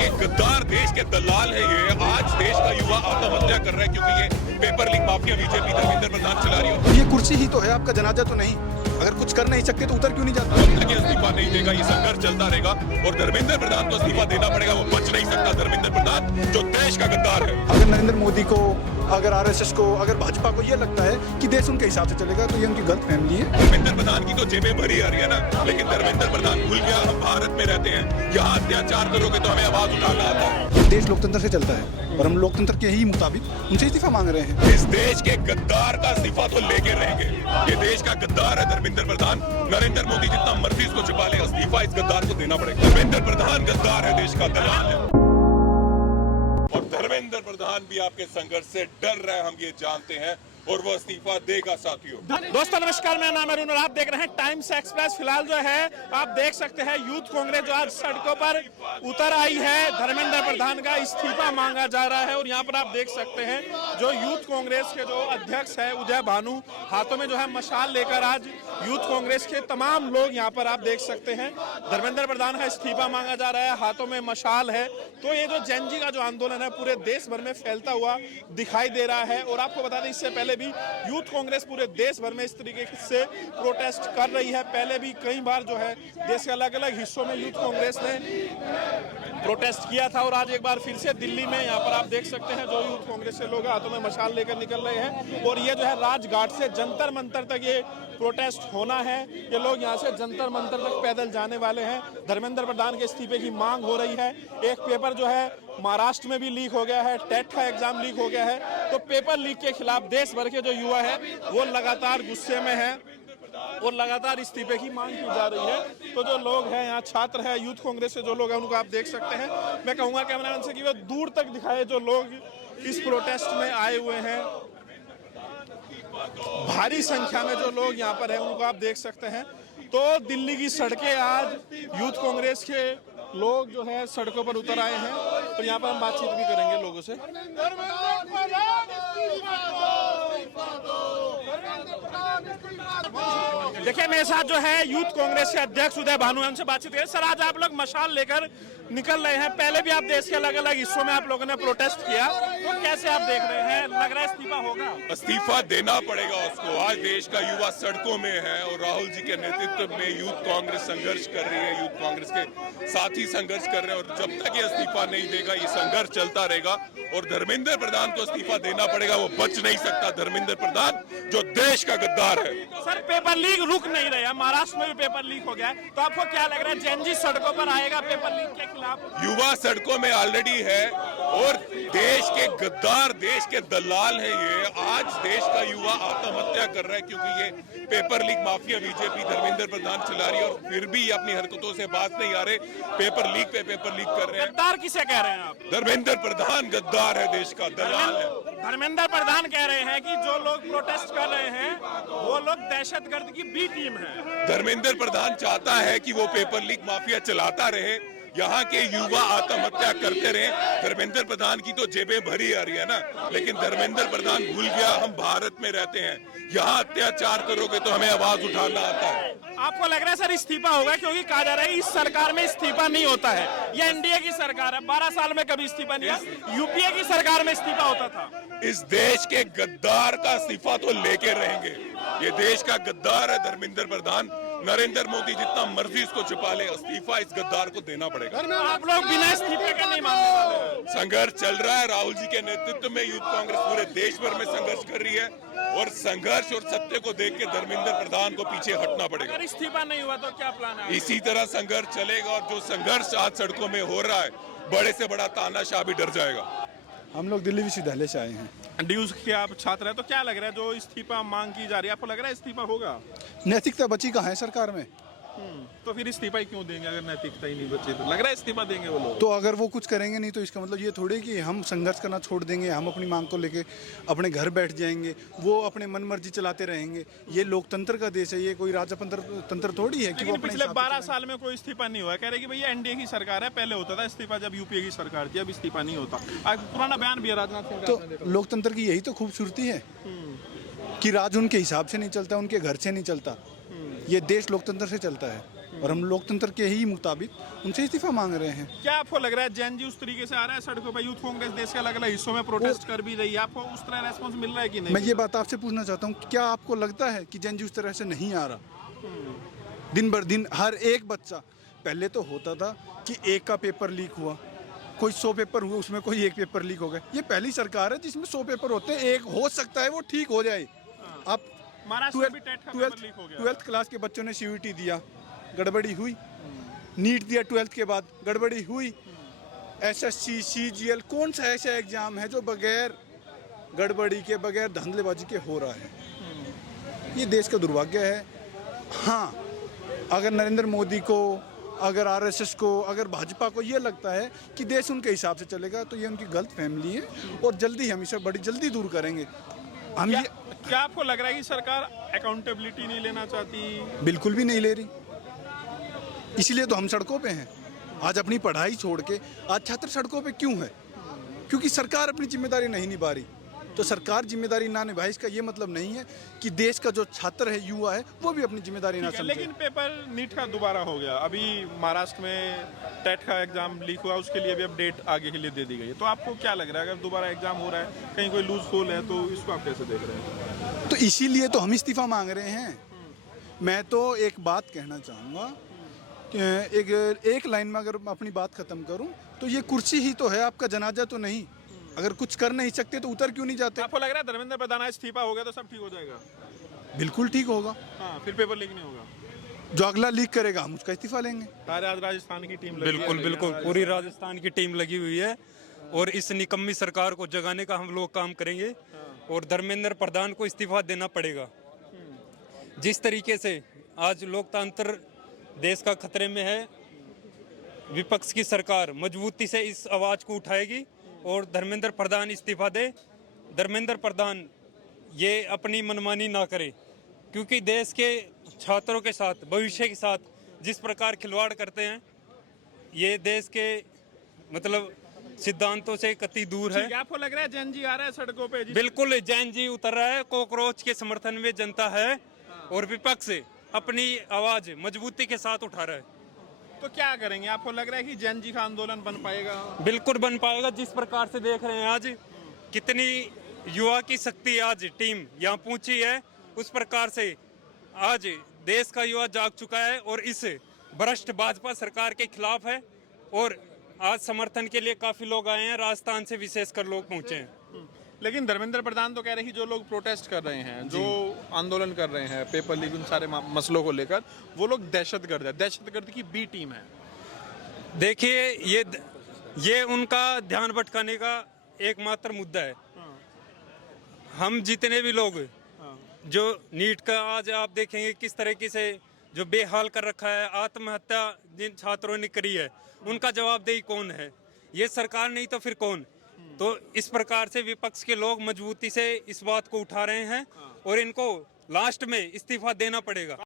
के गद्दार, देश के दलाल है ये। आज देश का युवा आत्महत्या कर रहा है क्योंकि ये paper leak mafia BJP Dharmendra Pradhan चला रही हो। ये कुर्सी ही तो है, आपका जनाजा तो नहीं। अगर कुछ कर नहीं सकते तो उतर क्यों नहीं जाता? जब तक ये इस्तीफा नहीं देगा ये संघर्ष चलता रहेगा और धर्मेंद्र प्रधान को इस्तीफा देना पड़ेगा। वो बच नहीं सकता धर्मेंद्र प्रधान जो देश का गद्दार है। अगर नरेंद्र मोदी को, अगर आरएसएस को, अगर भाजपा को ये लगता है कि देश उनके हिसाब से चलेगा तो ये उनकी गलत फहमी है। धर्मेंद्र प्रधान की तो जेबें भरी आ रही है ना, लेकिन धर्मेंद्र प्रधान भूल गया हम भारत में रहते हैं। यहाँ अत्याचार करोगे तो हमें आवाज उठाना आता है। ये देश लोकतंत्र से चलता है और हम लोकतंत्र के ही मुताबिक उनसे इस्तीफा मांग रहे हैं। इस देश के गद्दार का इस्तीफा तो लेके रहेंगे। ये देश का गद्दार है धर्मेंद्र प्रधान। नरेंद्र मोदी जितना मर्जी इसको छुपा ले, इस्तीफा इस गद्दार को देना पड़ेगा। धर्मेंद्र प्रधान गद्दार है, देश का दलाल है और धर्मेंद्र प्रधान भी आपके संघर्ष से डर रहा है, हम ये जानते हैं और वो इस्तीफा देगा साथियों। दोस्तों नमस्कार, मेरा नाम है अरुण और आप देख रहे हैं टाइम्स एक्सप्रेस। फिलहाल जो है आप देख सकते हैं यूथ कांग्रेस जो आज सड़कों पर उतर आई है, धर्मेंद्र प्रधान का इस्तीफा मांगा जा रहा है। और यहाँ पर आप देख सकते हैं जो यूथ कांग्रेस के जो अध्यक्ष है उदय भानु, हाथों में जो है मशाल लेकर आज यूथ कांग्रेस के तमाम लोग यहाँ पर आप देख सकते हैं धर्मेंद्र प्रधान का इस्तीफा मांगा जा रहा है, हाथों में मशाल है। तो ये जो जेन जी का जो आंदोलन है पूरे देश भर में फैलता हुआ दिखाई दे रहा है। और आपको बता दें इससे पहले भी यूथ कांग्रेस पूरे देश भर में इस तरीके से प्रोटेस्ट कर रही है। पहले भी कई बार जो है देश के अलग अलग हिस्सों में यूथ कांग्रेस ने प्रोटेस्ट किया था और आज एक बार फिर से दिल्ली में यहाँ पर आप देख सकते हैं जो यूथ कांग्रेस के लोग हाथों में मशाल लेकर निकल रहे हैं। और ये जो है राजघाट से जंतर मंतर तक ये प्रोटेस्ट होना है। ये लोग यहाँ से जंतर मंतर तक पैदल जाने वाले हैं। धर्मेंद्र प्रधान के इस्तीफे की मांग हो रही है। एक पेपर जो है महाराष्ट्र में भी लीक हो गया है, टेट का एग्जाम लीक हो गया है। तो पेपर लीक के खिलाफ देश भर के जो युवा है वो लगातार गुस्से में है और लगातार इस्तीफे की मांग की जा रही है। तो जो लोग हैं यहाँ छात्र है, यूथ कांग्रेस से जो लोग हैं उनको आप देख सकते हैं। मैं कहूँगा कैमरामैन से कि वो दूर तक दिखाए जो लोग इस प्रोटेस्ट में आए हुए हैं। भारी संख्या में जो लोग यहाँ पर हैं उनको आप देख सकते हैं। तो दिल्ली की सड़कें आज यूथ कांग्रेस के लोग जो है सड़कों पर उतर आए हैं। तो यहाँ पर हम बातचीत भी करेंगे लोगों से। देखिए मेरे साथ जो है यूथ कांग्रेस के अध्यक्ष उदय भानु, उनसे बातचीत करें। सर आज आप लोग मशाल लेकर निकल रहे हैं, पहले भी आप देश के अलग अलग हिस्सों में आप लोगों ने प्रोटेस्ट किया, तो कैसे आप देख रहे हैं? लग रहा है इस्तीफा होगा? इस्तीफा देना पड़ेगा उसको। आज देश का युवा सड़कों में है और राहुल जी के नेतृत्व में यूथ कांग्रेस संघर्ष कर रही है। यूथ कांग्रेस के साथी संघर्ष कर रहे हैं और जब तक ये इस्तीफा नहीं देगा ये संघर्ष चलता रहेगा और धर्मेंद्र प्रधान को इस्तीफा देना पड़ेगा। वो बच नहीं सकता धर्मेंद्र प्रधान जो देश का गद्दार है। सर पेपर लीक रुक नहीं रहा, महाराष्ट्र में भी पेपर लीक हो गया है, तो आपको क्या लग रहा है जेन जी सड़कों पर आएगा पेपर लीक के खिलाफ? युवा सड़कों में ऑलरेडी है और देश के गद्दार, देश के दलाल है ये। आज देश का युवा आत्महत्या कर रहा है क्योंकि ये paper leak mafia BJP Dharmendra Pradhan चला रही है और फिर भी ये अपनी हरकतों से बात नहीं आ रहे। पेपर लीक पे पेपर लीक कर रहे हैं। गद्दार किसे कह रहे हैं आप? धर्मेंद्र प्रधान गद्दार है, देश का दलाल है। धर्मेंद्र प्रधान कह रहे हैं कि जो लोग प्रोटेस्ट कर रहे हैं वो लोग दहशतगर्द की बी टीम है। धर्मेंद्र प्रधान चाहता है कि वो पेपर लीक माफिया चलाता रहे, यहाँ के युवा आत्महत्या करते रहे। धर्मेंद्र प्रधान की तो जेबें भरी आ रही है ना, लेकिन धर्मेंद्र प्रधान भूल गया हम भारत में रहते हैं। यहाँ अत्याचार करोगे तो हमें आवाज उठाना आता है। आपको लग रहा है सर इस्तीफा होगा? क्योंकि कहा जा रहा है इस सरकार में इस्तीफा नहीं होता है। ये एनडीए की सरकार है, 12 साल में कभी इस्तीफा नहीं हुआ। यूपीए की सरकार में इस्तीफा होता था। इस देश के गद्दार का इस्तीफा तो लेके रहेंगे। ये देश का गद्दार है धर्मेंद्र प्रधान। नरेंद्र मोदी जितना मर्जी इसको छुपा ले, इस्तीफा इस गद्दार को देना पड़ेगा। आप लोग बिना इस्तीफे के नहीं मानने वाले? संघर्ष चल रहा है। राहुल जी के नेतृत्व में यूथ कांग्रेस पूरे देश भर में संघर्ष कर रही है और संघर्ष और सत्य को देख के धर्मेंद्र प्रधान को पीछे हटना पड़ेगा। अगर इस्तीफा नहीं हुआ तो क्या प्लान है? इसी तरह संघर्ष चलेगा और जो संघर्ष आज सड़कों में हो रहा है, बड़े से बड़ा तानाशाह भी डर जाएगा। हम लोग दिल्ली विश्वविद्यालय से आए हैं। ड्यूज के आप छात्र हैं, तो क्या लग रहा है जो इस्तीफा मांग की जा रही है, आपको लग रहा है इस्तीफा होगा? नैतिकता बची कहाँ है सरकार में? तो फिर इस्तीफा ही क्यों देंगे अगर नैतिकता ही नहीं बची? तो लग रहा है इस्तीफा देंगे वो लोग। तो अगर वो कुछ करेंगे नहीं तो इसका मतलब ये थोड़ी कि हम संघर्ष करना छोड़ देंगे, हम अपनी मांग को लेके अपने घर बैठ जाएंगे, वो अपने मन मर्जी चलाते रहेंगे। ये लोकतंत्र का देश है, ये कोई राजा तंत्र थोड़ी है कि वो लेकिन पिछले 12 साल में कोई इस्तीफा नहीं हुआ। कह रहे कि भैया एनडीए की सरकार है, पहले होता था इस्तीफा जब यूपीए की सरकार थी, अब इस्तीफा नहीं होता। आज पुराना बयान भी है राजनाथ सिंह। तो लोकतंत्र की यही तो खूबसूरती है कि राज उनके हिसाब से नहीं चलता, उनके घर से नहीं चलता। ये देश लोकतंत्र से चलता है। और हम लोकतंत्र के ही मुताबिक उनसे इस्तीफा मांग रहे हैं। क्या आपको लग रहा है जैन जी उस तरीके से आ रहा है सड़कों पर? यूथ कांग्रेस देश के अलग अलग हिस्सों में प्रोटेस्ट कर भी रही है, आपको उस तरह रेस्पॉन्स मिल रहा है कि नहीं? मैं ये बात आपसे पूछना चाहता हूँ, क्या आपको लगता है कि जैन जी उस तरह से नहीं आ रहा? दिन भर दिन हर एक बच्चा, पहले तो होता था कि एक का पेपर लीक हुआ, कोई 100 पेपर हुए, उसमें कोई एक पेपर लीक हो गया। ये पहली सरकार है जिसमें 100 पेपर होते हैं, एक हो सकता है वो ठीक हो जाए। आप महाराष्ट्र में भी टेट का पेपर लीक हो गया। 12th क्लास के बच्चों ने CUET दिया, गड़बड़ी हुई। नीट दिया 12th के बाद, गड़बड़ी हुई। SSC CGL, कौन सा ऐसा एग्जाम है जो बगैर गड़बड़ी के, बगैर धांधलेबाजी के हो रहा है? ये देश का दुर्भाग्य है। हाँ, अगर नरेंद्र मोदी को, अगर RSS को, अगर भाजपा को ये लगता है कि देश उनके हिसाब से चलेगा, तो ये उनकी गलत फहमी है और जल्दी हम इसे बड़ी जल्दी दूर करेंगे। हम ये क्या आपको लग रहा है कि सरकार अकाउंटेबिलिटी नहीं लेना चाहती? बिल्कुल भी नहीं ले रही, इसलिए तो हम सड़कों पे हैं। आज अपनी पढ़ाई छोड़ के आज छात्र सड़कों पे क्यों है? क्योंकि सरकार अपनी जिम्मेदारी नहीं निभा रही। तो सरकार जिम्मेदारी ना निभाए इसका ये मतलब नहीं है कि देश का जो छात्र है, युवा है, वो भी अपनी जिम्मेदारी ना समझे। लेकिन पेपर नीट का दोबारा हो गया, अभी महाराष्ट्र में टेट का एग्जाम लीक हुआ, उसके लिए भी अपडेट आगे के लिए दे दी गई है। तो आपको क्या लग रहा है, अगर दोबारा एग्जाम हो रहा है, कहीं कोई लूज होल है, तो इसको आप कैसे देख रहे हैं? तो इसीलिए तो हम इस्तीफा मांग रहे हैं। मैं तो एक बात कहना चाहूँगा कि एक लाइन में अगर अपनी बात खत्म करूं तो ये कुर्सी ही तो है, आपका जनाजा तो नहीं। अगर कुछ कर नहीं सकते तो उतर क्यों नहीं जाते? आपको लग रहा है धर्मेंद्र प्रधान इस्तीफा हो गया तो सब ठीक हो जाएगा? बिल्कुल ठीक होगा। हाँ, फिर पेपर लीक नहीं होगा। जो अगला लीक करेगा हम उसका इस्तीफा लेंगे। आज राजस्थान की टीम बिल्कुल बिल्कुल पूरी राजस्थान की टीम लगी हुई है और इस निकम्मी सरकार को जगाने का हम लोग काम करेंगे और धर्मेंद्र प्रधान को इस्तीफा देना पड़ेगा। जिस तरीके से आज लोकतंत्र देश का खतरे में है, विपक्ष की सरकार मजबूती से इस आवाज को उठाएगी और धर्मेंद्र प्रधान इस्तीफा दे। धर्मेंद्र प्रधान ये अपनी मनमानी ना करे, क्योंकि देश के छात्रों के साथ, भविष्य के साथ जिस प्रकार खिलवाड़ करते हैं, ये देश के मतलब सिद्धांतों से कतई दूर है। आपको लग रहा है जैन जी आ रहा है सड़कों पे? बिल्कुल जैन जी उतर रहा है, कॉकरोच के समर्थन में जनता है और विपक्ष अपनी आवाज मजबूती के साथ उठा रहा है। तो क्या करेंगे? आपको लग रहा है कि जैन जी का आंदोलन बन पाएगा? बिल्कुल बन पाएगा। जिस प्रकार से देख रहे हैं आज कितनी युवा की शक्ति आज टीम यहाँ पहुंची है, उस प्रकार से आज देश का युवा जाग चुका है और इस भ्रष्ट भाजपा सरकार के खिलाफ है। और आज समर्थन के लिए काफी लोग आए हैं, राजस्थान से विशेषकर लोग पहुंचे हैं। लेकिन धर्मेंद्र प्रधान तो कह रहे हैं कि जो लोग प्रोटेस्ट कर रहे हैं, जो आंदोलन कर रहे हैं पेपर लीक, उन सारे मसलों को लेकर, वो लोग दहशतगर्द है, दहशतगर्द की बी टीम है। देखिए ये उनका ध्यान भटकाने का एकमात्र मुद्दा है। हम जितने भी लोग जो नीट का आज आप देखेंगे किस तरीके से जो बेहाल कर रखा है, आत्महत्या जिन छात्रों ने करी है, उनका जवाबदेही कौन है? ये सरकार नहीं तो फिर कौन? तो इस प्रकार से विपक्ष के लोग मजबूती से इस बात को उठा रहे हैं और इनको लास्ट में इस्तीफा देना पड़ेगा।